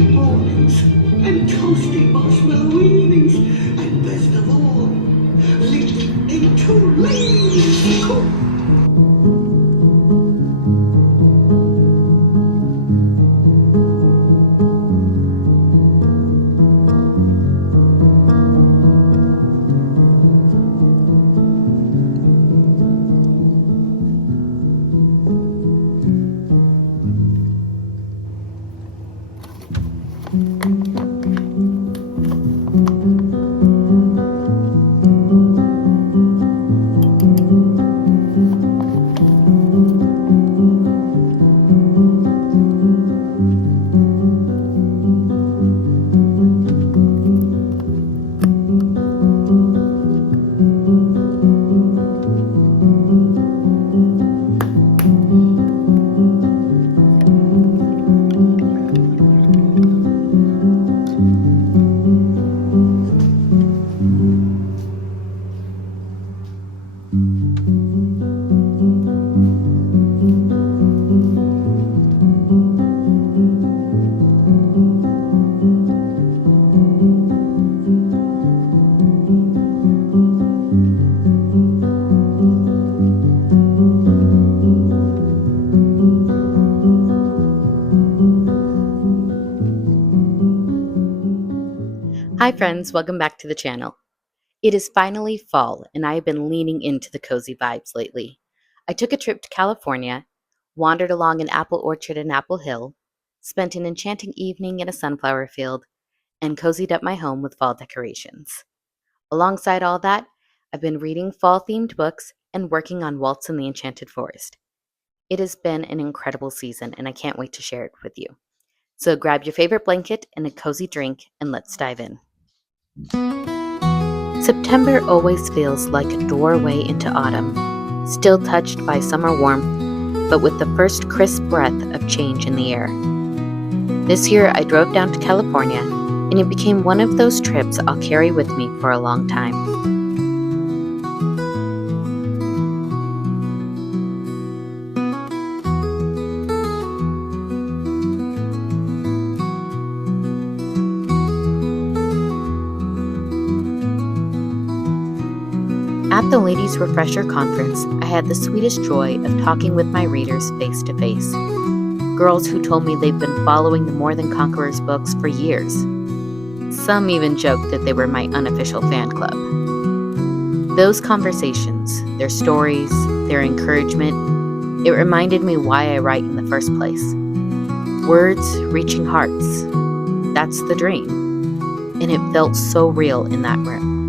coffee mornings and toasty marshmallow evenings, and best of all, leaping into lazy cook. Hi friends, welcome back to the channel. It is finally fall and I have been leaning into the cozy vibes lately. I took a trip to California, wandered along an apple orchard in Apple Hill, spent an enchanting evening in a sunflower field, and cozied up my home with fall decorations. Alongside all that, I've been reading fall-themed books and working on Waltz in the Enchanted Forest. It has been an incredible season and I can't wait to share it with you. So grab your favorite blanket and a cozy drink and let's dive in. September always feels like a doorway into autumn, still touched by summer warmth, but with the first crisp breath of change in the air. This year I drove down to California, and it became one of those trips I'll carry with me for a long time. At the Ladies Refresher Conference, I had the sweetest joy of talking with my readers face to face. Girls who told me they've been following the More Than Conquerors books for years. Some even joked that they were my unofficial fan club. Those conversations, their stories, their encouragement, it reminded me why I write in the first place. Words reaching hearts. That's the dream. And it felt so real in that room.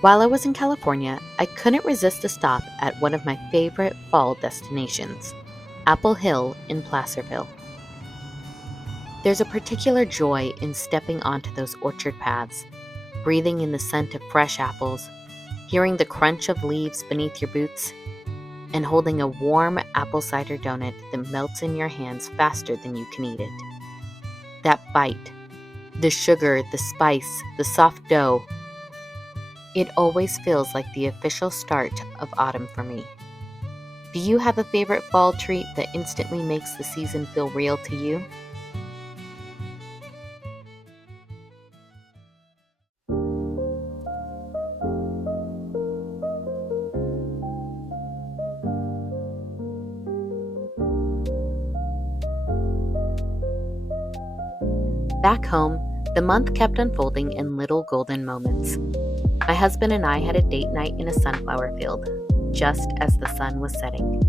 While I was in California, I couldn't resist a stop at one of my favorite fall destinations, Apple Hill in Placerville. There's a particular joy in stepping onto those orchard paths, breathing in the scent of fresh apples, hearing the crunch of leaves beneath your boots, and holding a warm apple cider donut that melts in your hands faster than you can eat it. That bite, the sugar, the spice, the soft dough, it always feels like the official start of autumn for me. Do you have a favorite fall treat that instantly makes the season feel real to you? Back home, the month kept unfolding in little golden moments. My husband and I had a date night in a sunflower field, just as the sun was setting.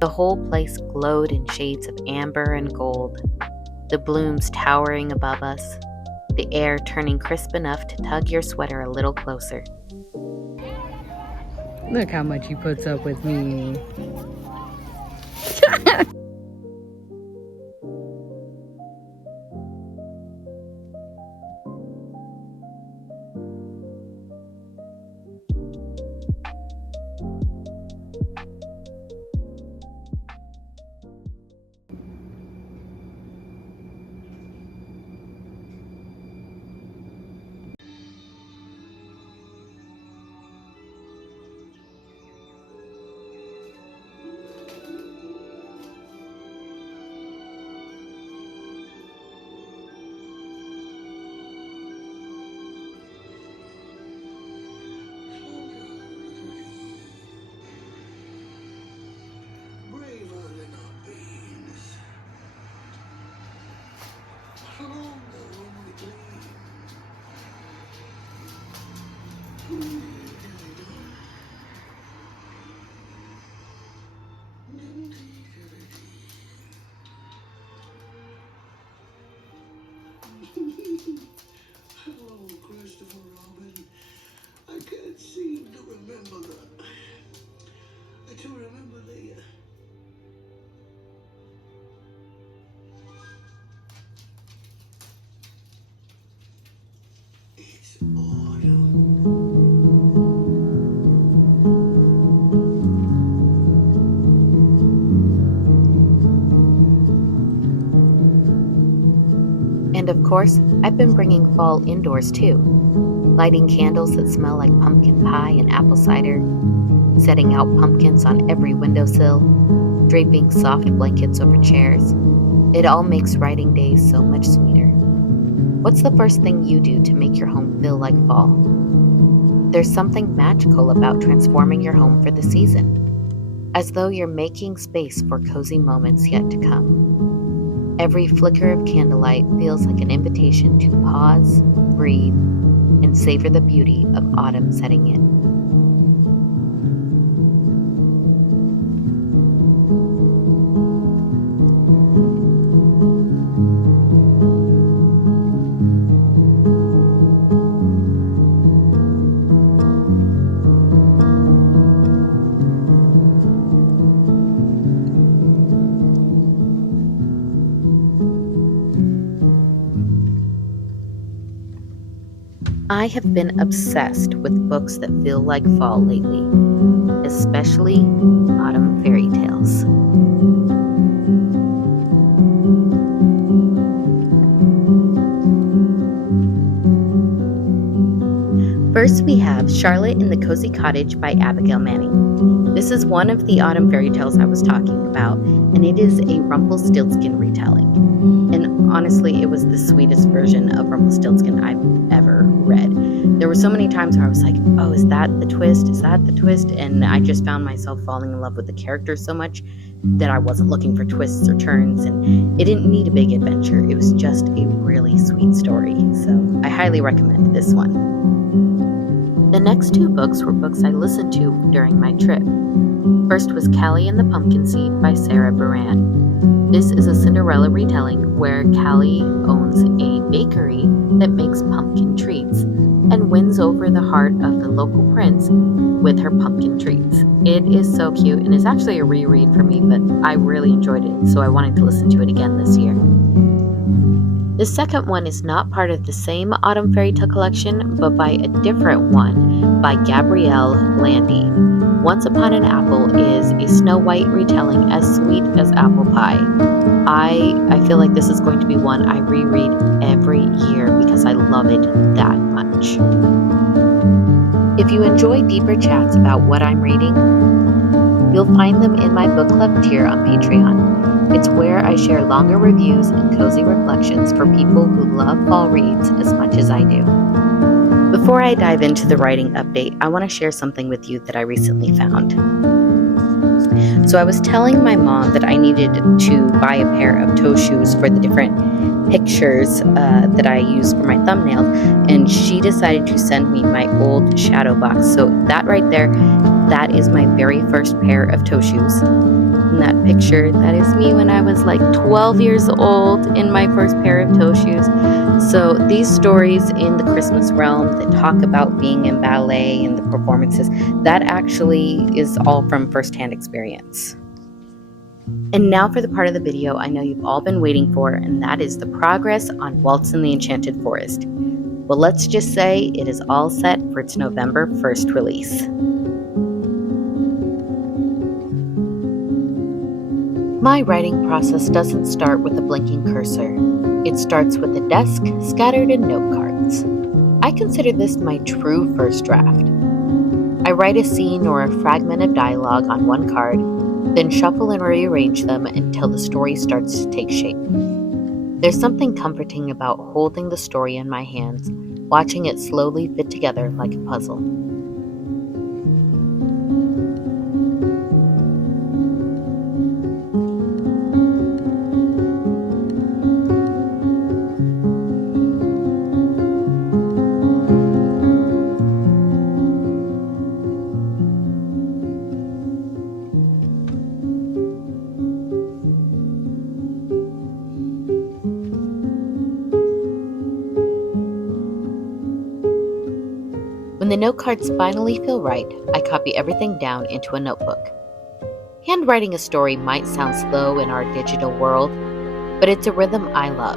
The whole place glowed in shades of amber and gold, the blooms towering above us, the air turning crisp enough to tug your sweater a little closer. Look how much he puts up with me. Braver than our beings. Longer when we gleam. Hello, Christopher Robin. I can't seem to remember the. It's autumn. And of course, I've been bringing fall indoors too, lighting candles that smell like pumpkin pie and apple cider, setting out pumpkins on every windowsill, draping soft blankets over chairs. It all makes writing days so much sweeter. What's the first thing you do to make your home feel like fall? There's something magical about transforming your home for the season, as though you're making space for cozy moments yet to come. Every flicker of candlelight feels like an invitation to pause, breathe, and savor the beauty of autumn setting in. I have been obsessed with books that feel like fall lately, especially autumn fairy tales. First, we have Charlotte in the Cozy Cottage by Abigail Manning. This is one of the autumn fairy tales I was talking about, and it is a Rumpelstiltskin retelling. And honestly, it was the sweetest version of Rumpelstiltskin I've ever read. There were so many times where I was like, oh, is that the twist? Is that the twist? And I just found myself falling in love with the characters so much that I wasn't looking for twists or turns, and it didn't need a big adventure. It was just a really sweet story. So I highly recommend this one. The next two books were books I listened to during my trip. First was Callie and the Pumpkin Seed by Sarah Baran. This is a Cinderella retelling where Callie owns a bakery that makes pumpkin treats and wins over the heart of the local prince with her pumpkin treats. It is so cute, and it's actually a reread for me, but I really enjoyed it, so I wanted to listen to it again this year. The second one is not part of the same Autumn Fairy Tale collection, but by a different one by Gabrielle Landy. Once Upon an Apple is a Snow White retelling as sweet as apple pie. I feel like this is going to be one I reread every year because I love it that much. If you enjoy deeper chats about what I'm reading, you'll find them in my book club tier on Patreon. It's where I share longer reviews and cozy reflections for people who love fall reads as much as I do. Before I dive into the writing update, I want to share something with you that I recently found. So I was telling my mom that I needed to buy a pair of toe shoes for the different pictures that I use for my thumbnail, and she decided to send me my old shadow box. So that right there, that is my very first pair of toe shoes. in that picture, that is me when I was like 12 years old in my first pair of toe shoes. So these stories in the Christmas realm that talk about being in ballet and the performances, that actually is all from firsthand experience. And now for the part of the video I know you've all been waiting for, and that is the progress on Waltz in the Enchanted Forest. Well, let's just say it is all set for its November 1st release. My writing process doesn't start with a blinking cursor. It starts with a desk scattered in note cards. I consider this my true first draft. I write a scene or a fragment of dialogue on one card, then shuffle and rearrange them until the story starts to take shape. There's something comforting about holding the story in my hands, watching it slowly fit together like a puzzle. When the note cards finally feel right, I copy everything down into a notebook. Handwriting a story might sound slow in our digital world, but it's a rhythm I love.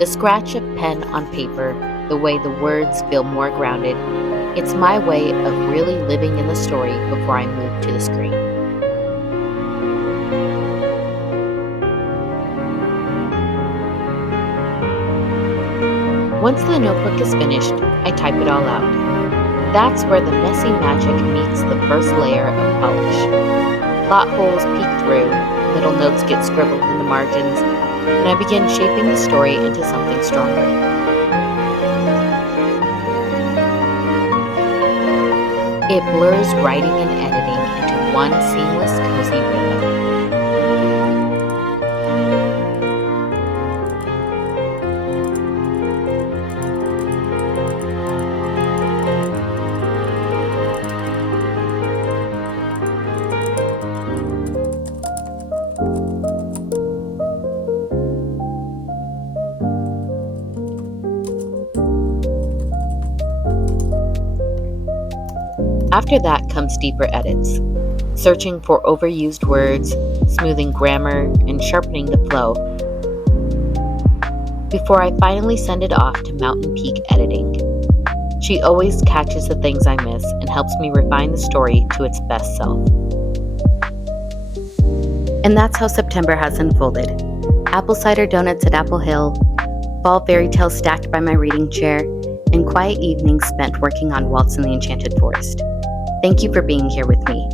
The scratch of pen on paper, the way the words feel more grounded, it's my way of really living in the story before I move to the screen. Once the notebook is finished, I type it all out. That's where the messy magic meets the first layer of polish. Plot holes peek through, little notes get scribbled in the margins, and I begin shaping the story into something stronger. It blurs writing and editing into one seamless, cozy rhythm. After that comes deeper edits, searching for overused words, smoothing grammar, and sharpening the flow, before I finally send it off to Mountain Peak Editing. She always catches the things I miss and helps me refine the story to its best self. And that's how September has unfolded. Apple cider donuts at Apple Hill, fall fairy tales stacked by my reading chair, and quiet evenings spent working on Waltz in the Enchanted Forest. Thank you for being here with me.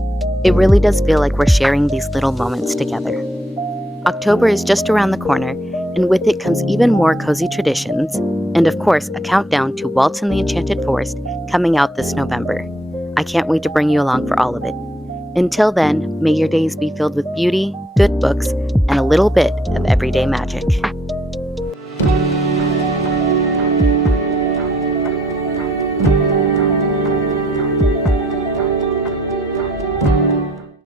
It really does feel like we're sharing these little moments together. October is just around the corner, and with it comes even more cozy traditions, and of course, a countdown to Waltz in the Enchanted Forest coming out this November. I can't wait to bring you along for all of it. Until then, may your days be filled with beauty, good books, and a little bit of everyday magic.